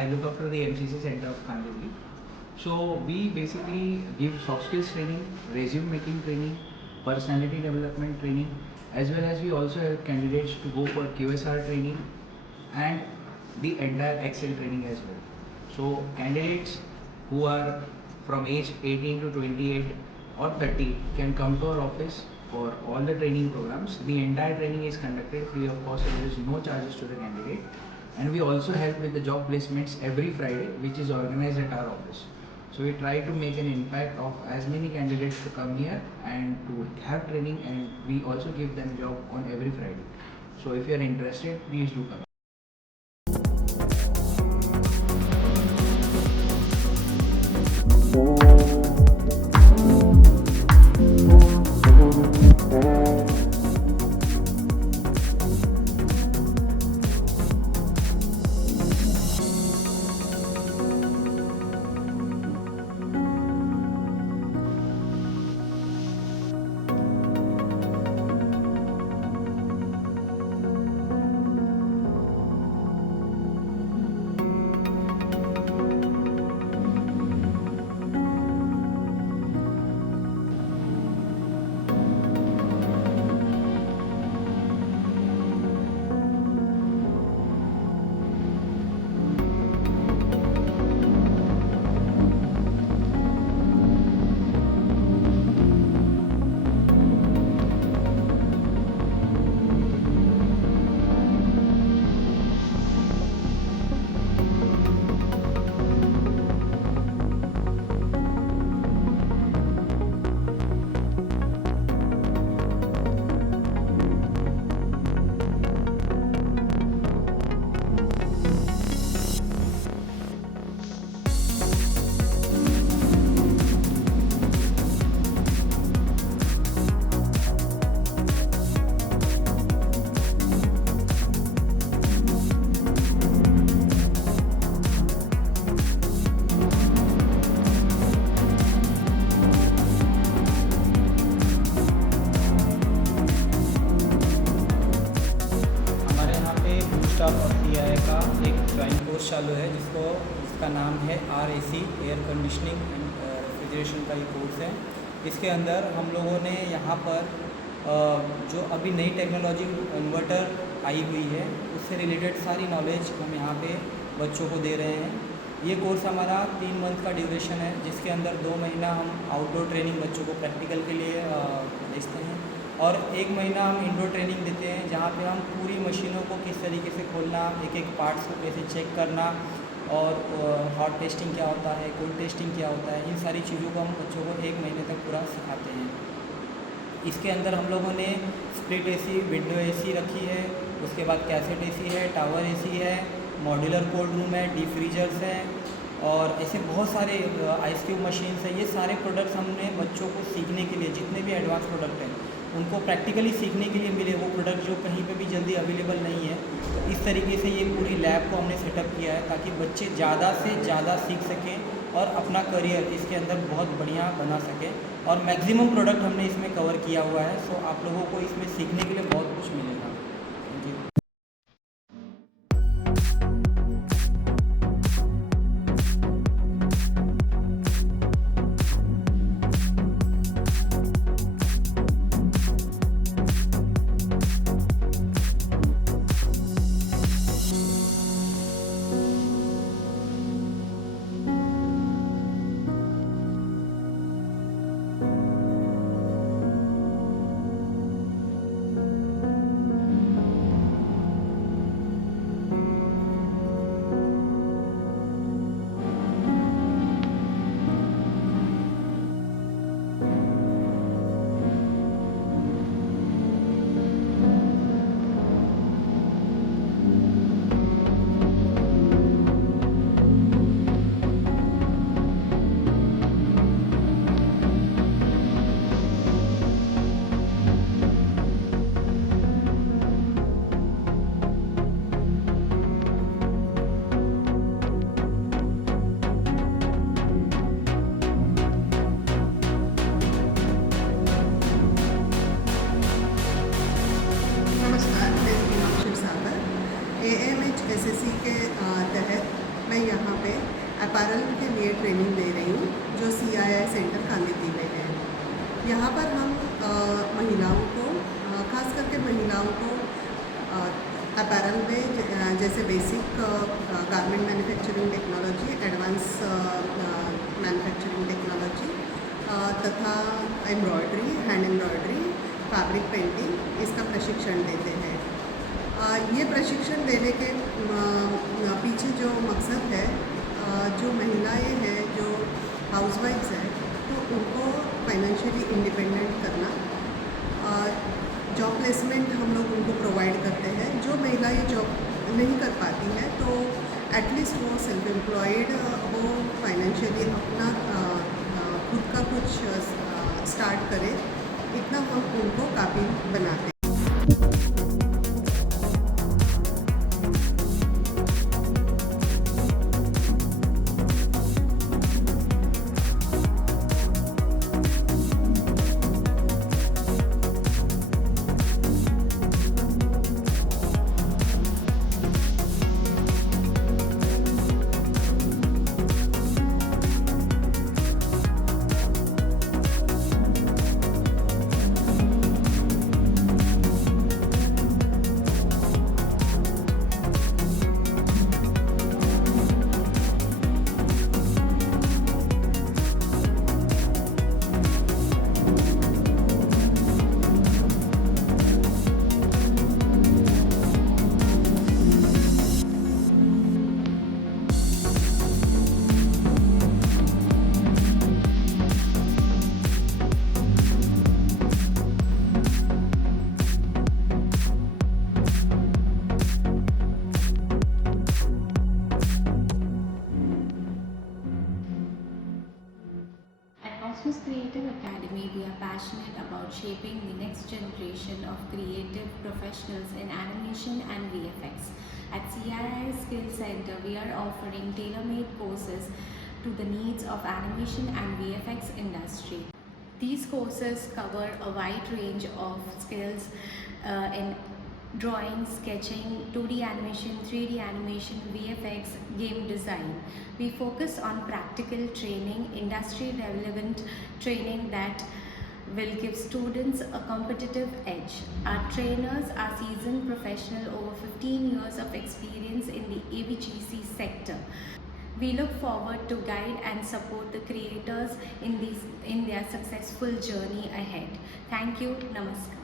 I look after the MCC Center of Kandivali. So we basically give soft skills training, resume making training, personality development training, as well as we also help candidates to go for QSR training and the entire Excel training as well. So candidates who are from age 18 to 28 or 30 can come to our office for all the training programs. The entire training is conducted free of cost, so there is no charges to the candidate. And we also help with the job placements every Friday, which is organized at our office. So we try to make an impact of as many candidates to come here and to have training, and we also give them job on every Friday. So if you are interested, please do come. और CII का एक join course चालू है जिसका नाम है RAC, air conditioning and refrigeration का ये कोर्स है। इसके अंदर हम लोगों ने यहाँ पर जो अभी नई टेक्नोलॉजी इन्वर्टर आई हुई है उससे रिलेटेड सारी नॉलेज हम यहाँ पे बच्चों को दे रहे हैं। ये कोर्स हमारा 3 मंथ का ड्यूरेशन है, जिसके अंदर 2 महीना हम आउटडोर ट्रेनिंग बच्चों को प्रैक्टिकल के लिए भेजते हैं और 1 महीना हम इंडोर ट्रेनिंग देते हैं, जहाँ पे हम पूरी मशीनों को किस तरीके से खोलना, एक एक पार्ट्स को कैसे चेक करना और हॉट टेस्टिंग क्या होता है, कोल्ड टेस्टिंग क्या होता है, इन सारी चीज़ों को हम बच्चों को 1 महीने तक पूरा सिखाते हैं। इसके अंदर हम लोगों ने स्प्लिट AC, विंडो AC रखी है, उसके बाद कैसेट AC है, टावर AC है, मॉड्यूलर कोल्ड रूम है, डीप फ्रीजर्स हैं और ऐसे बहुत सारे आइस क्यूब मशीन्स हैं। ये सारे प्रोडक्ट्स हमने बच्चों को सीखने के लिए, जितने भी एडवांस प्रोडक्ट हैं उनको प्रैक्टिकली सीखने के लिए मिले, वो प्रोडक्ट जो कहीं पे भी जल्दी अवेलेबल नहीं है। तो इस तरीके से ये पूरी लैब को हमने सेटअप किया है ताकि बच्चे ज़्यादा से ज़्यादा सीख सकें और अपना करियर इसके अंदर बहुत बढ़िया बना सकें और मैक्सिमम प्रोडक्ट हमने इसमें कवर किया हुआ है। सो आप लोगों को इसमें सीखने के लिए बहुत कुछ मिलेगा। Thank you. SSC के तहत मैं यहाँ पे अपैरल के लिए ट्रेनिंग दे रही हूँ जो CII सेंटर कांदिवली में है। यहाँ पर हम महिलाओं को खास करके महिलाओं को अपैरल में जैसे basic garment manufacturing technology, advance manufacturing technology तथा embroidery, hand embroidery, fabric painting इसका प्रशिक्षण देते हैं। ये प्रशिक्षण देने के पीछे जो मकसद है, जो महिलाएं हैं जो हाउसवाइफ्स हैं तो उनको फाइनेंशियली इंडिपेंडेंट करना, जॉब प्लेसमेंट हम लोग उनको प्रोवाइड करते हैं। जो महिलाएं जॉब नहीं कर पाती हैं तो एटलीस्ट वो सेल्फ एम्प्लॉयड हो, फाइनेंशियली अपना खुद का कुछ स्टार्ट करें, इतना हम उनको काबिल बनाते हैं। Creative Academy, we are passionate about shaping the next generation of creative professionals in animation and VFX. At CII Skill Centre, we are offering tailor-made courses to the needs of animation and VFX industry. These courses cover a wide range of skills in drawing, sketching, 2D animation, 3D animation, VFX, game design. We focus on practical training, industry relevant training that will give students a competitive edge. Our trainers are seasoned professionals over 15 years of experience in the AVGC sector. We look forward to guide and support the creators in their successful journey ahead. Thank you. Namaskar.